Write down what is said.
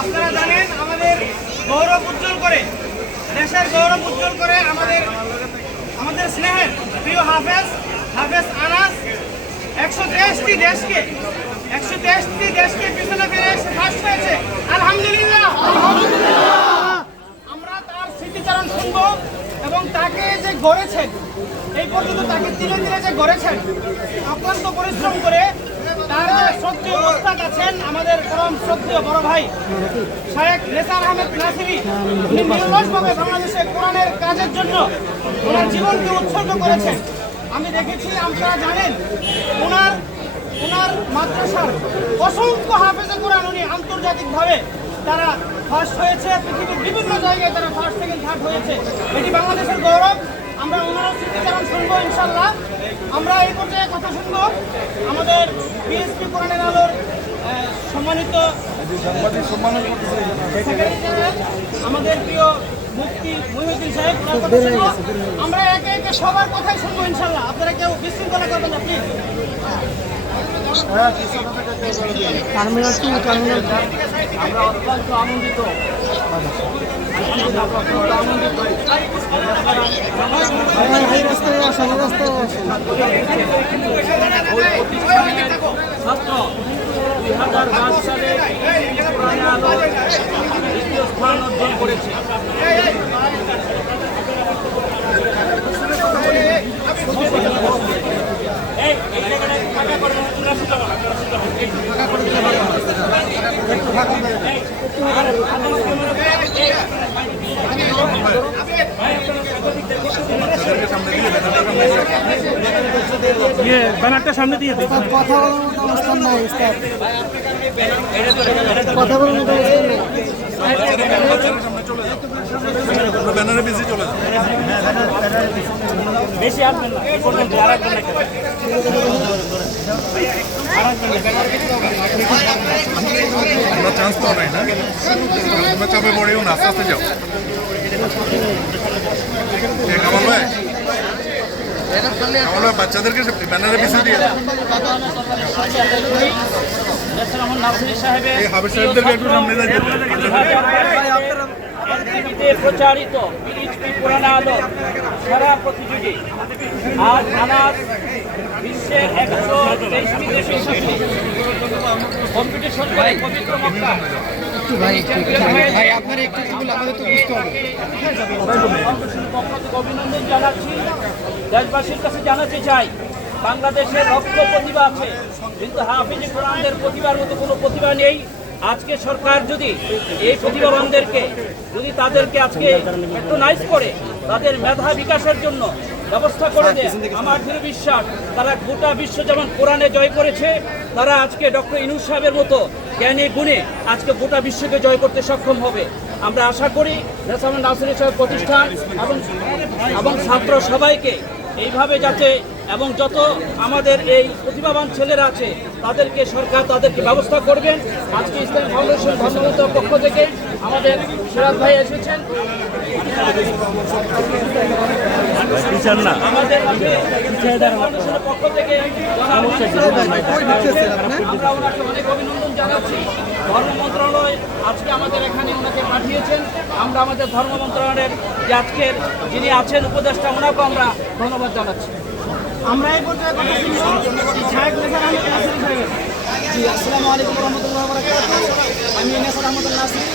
আপনারা জানেন আমাদের গৌরব উজ্জ্বল করে, দেশের গৌরব উজ্জ্বল করে আমাদের আমাদের স্নেহের প্রিয় হাফেজ হাফেজ আনাস, একশো তেইশটি দেশকে একশো তেইশটি দেশকে পিছনে ফিরে ফার্স্ট হয়েছে। আলহামদুলিল্লাহ। আমরা তার স্মৃতিচারণ শুনব এবং তাকে যে গড়েছেন, এই পর্যন্ত তাকে ধীরে ধীরে যে গড়েছেন অক্লান্ত পরিশ্রম করে তার শ্রদ্ধেয় ওস্তাদ আছেন আমাদের পরম শ্রদ্ধেয় বড় ভাই শায়েক নেসার আহমেদ নাসিরি, উনি নির্লসভাবে বাংলাদেশে কোরআনের কাজের জন্য ওনার জীবনকে উৎসর্গ করেছেন। আমি দেখেছি, আপনারা জানেন, ওনার মাদ্রাসার অসংখ্য হাফেজে কোরআন উনি আন্তর্জাতিকভাবে তারা ফার্স্ট হয়েছে পৃথিবীর বিভিন্ন জায়গায় তারা ফার্স্ট সেকেন্ড থার্ড হয়েছে। এটি বাংলাদেশের গৌরব। আমরা ওনারও স্মৃতিচারণ শুনব ইনশাল্লাহ আমরা এই পর্যায়ে কথা শুনব। আমাদের বিএসপি কোরআনের আলোর সম্মানিত আমাদের প্রিয় মুফতি মহিউদ্দিন সাহেব। আমরা একে একে সবার কথাই শুনব ইনশাল্লাহ। আপনারা কেউ বিশৃঙ্খলা করবেন না প্লিজ টার্মিনাল টু টার্মিনাল আমরা অত্যন্ত আনন্দিত। রাস্তায় আসেন ছাত্র দুই হাজার বাইশ সালে কোরআনে আলোর দ্বিতীয় স্থান অর্জন করেছে ব্যানারটা সামনে দিয়ে কথা বলার মতো অবস্থান নাই কথা বলার মতো অবস্থান নেই ব্যানারে বেশি চলে বেশি আসবেন না আর। আমরা চান্স পাও নাই না? তোমরা চাপে পড়েও না, আস্তে যাও। বাচ্চাদেরকে ব্যানারে বেশি দিয়ে হাবিব সাহেবদেরকে একটু সামনে যাইতে প্রচারিত পিএইচপি কোরআন আলো সেরা প্রতিযোগী আর আনাস বিশ্বে একশো তেইশটি দেশের করে পবিত্র মক্কা ভাই আপনার একটু আমাদের তো বুঝতে হবে অভিনন্দন জানাচ্ছি। দেশবাসীর কাছে জানাতে চাই বাংলাদেশের রক্ত প্রতিভা আছে কিন্তু হাফিজ কোরআনদের প্রতিভার মতো কোনো প্রতিভা নেই। আজকে সরকার যদি এই প্রতিভাবানদেরকে যদি তাদেরকে আজকে একটু নাইস করে তাদের মেধা বিকাশের জন্য ব্যবস্থা করে দেয় আমার দৃঢ় বিশ্বাস তারা গোটা বিশ্ব যেমন কোরআনে জয় করেছে তারা আজকে ডক্টর ইনুস সাহেবের মতো জ্ঞানে গুণে আজকে গোটা বিশ্বকে জয় করতে সক্ষম হবে। আমরা আশা করি নাসির সাহেব প্রতিষ্ঠান এবং এবং ছাত্র সবাইকে এইভাবে যাতে এবং যত আমাদের এই প্রতিভাবান ছেলেরা আছে, তাদেরকে সরকার, তাদেরকে ব্যবস্থা করবেন। আজকে ইসলামী ফাউন্ডেশন ধর্মমন্ত্রের পক্ষ থেকে আমাদের সিরাজ ভাই এসেছেন। আমাদের পক্ষ থেকে আমরা ওনাকে অনেক অভিনন্দন জানাচ্ছি। ধর্ম মন্ত্রণালয় আজকে আমাদের এখানে ওনাকে পাঠিয়েছেন। আমরা আমাদের ধর্ম মন্ত্রণালয়ের যে আজকের যিনি আছেন উপদেষ্টা, ওনাকেও আমরা ধন্যবাদ জানাচ্ছি। আমরা এই পর্যায়ে কথা শুনব শাহেখ নেসার আহমেদ নাসির সাহেবের জি আসসালামু আলাইকুম রহমতুল্লাহ আমি নেসার আহমদ নাসির